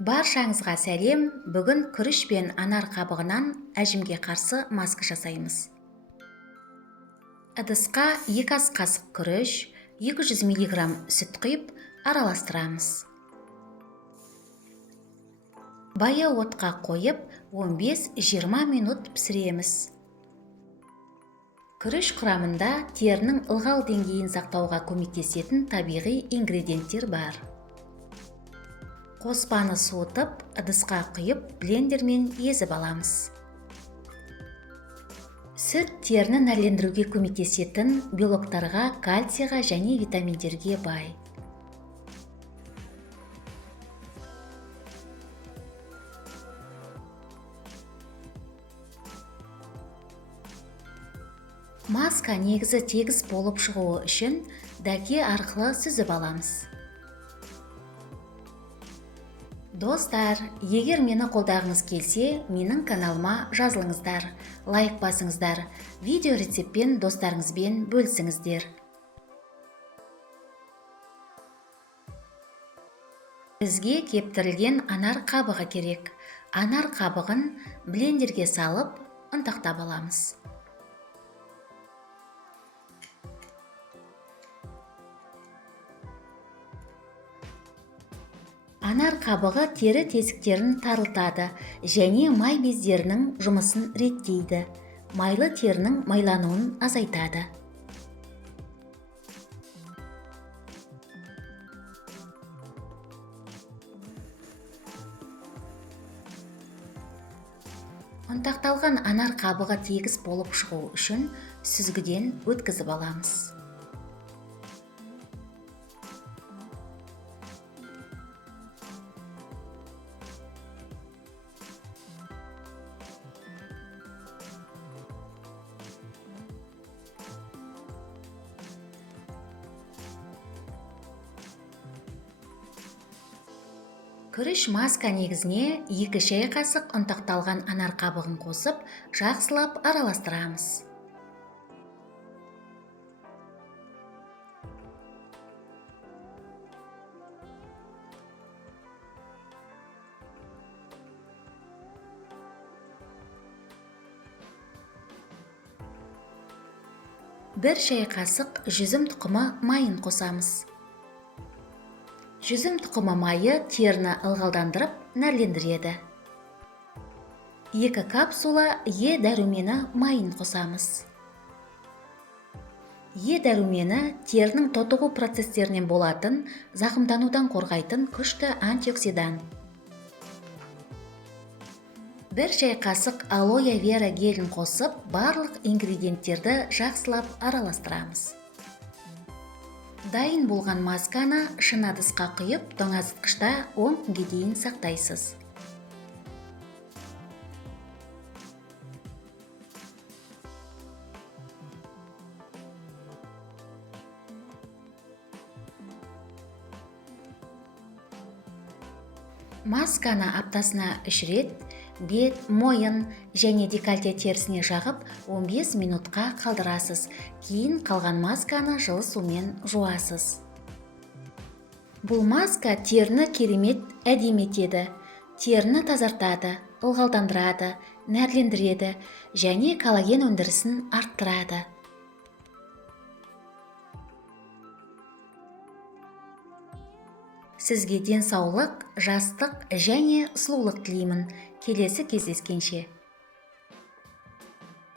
Баршаңызға сәлем. Бүгін күріш пен анар қабығынан әжімге қарсы маска жасаймыз. Ыдысқа 2 ас қасық күріш, 200 мг сүт құйып, араластырамыз. Баяу отқа қойып, 15-20 минут пісіреміз. Күріш құрамында терінің ылғал деңгейін сақтауға көмектесетін табиғи ингредиенттер бар. Қоспаны суытып, ыдысқа құйып, блендермен езіп аламыз. Сүт теріні нәрлендіруге көмектесетін белоктарға, кальцийға және витаминдерге бай. Маска негізі тегіс болып шығуы үшін дәке арқылы сүзіп аламыз. Достар, егер мені қолдағыңыз келсе, менің каналыма жазылыңыздар, лайк басыңыздар, видео рецептпен достарыңызбен бөлісіңіздер. Бізге кептірілген анар қабығы керек. Анар қабығын блендерге салып, ұнтақтап аламыз. Анар қабығы тері тесіктерін тарылтады және май бездерінің жұмысын реттейді. Майлы терінің майлануын азайтады. Ұнтақталған анар қабығы тегіс болып шығу үшін сүзгіден өткізіп аламыз. Күріш маска негізіне 2 шай қасық ұнтақталған анар қабығын қосып, жақсылап араластырамыз. Бір шай қасық жүзім тұқымы майын қосамыз. Жүзім тұқымы майы теріні ылғалдандырып, нәрлендіреді. 2 капсула Е дәрумені майын қосамыз. Е дәрумені терінің тотығу процестерінен болатын, зақымданудан қорғайтын күшті антиоксидант. 1 шай қасық алоэ вера гелін қосып, барлық ингредиенттерді жақсылап араластырамыз. Дайын болған масканы шыны ыдысқа құйып, тоңазытқышта 10 күнге дейін сақтайсыз. Масканы аптасына 3 рет бет, мойын және декольте терісіне жағып 15 минутқа қалдырасыз. Кейін қалған масканы жылы сумен жуасыз. Бұл маска теріні керемет әдемі етеді. Теріні тазартады, ылғалдандырады, нәрлендіреді және коллаген өндірісін арттырады. Сізге денсаулық, жастық және сұлулық тілеймін. Келесі кездескенше.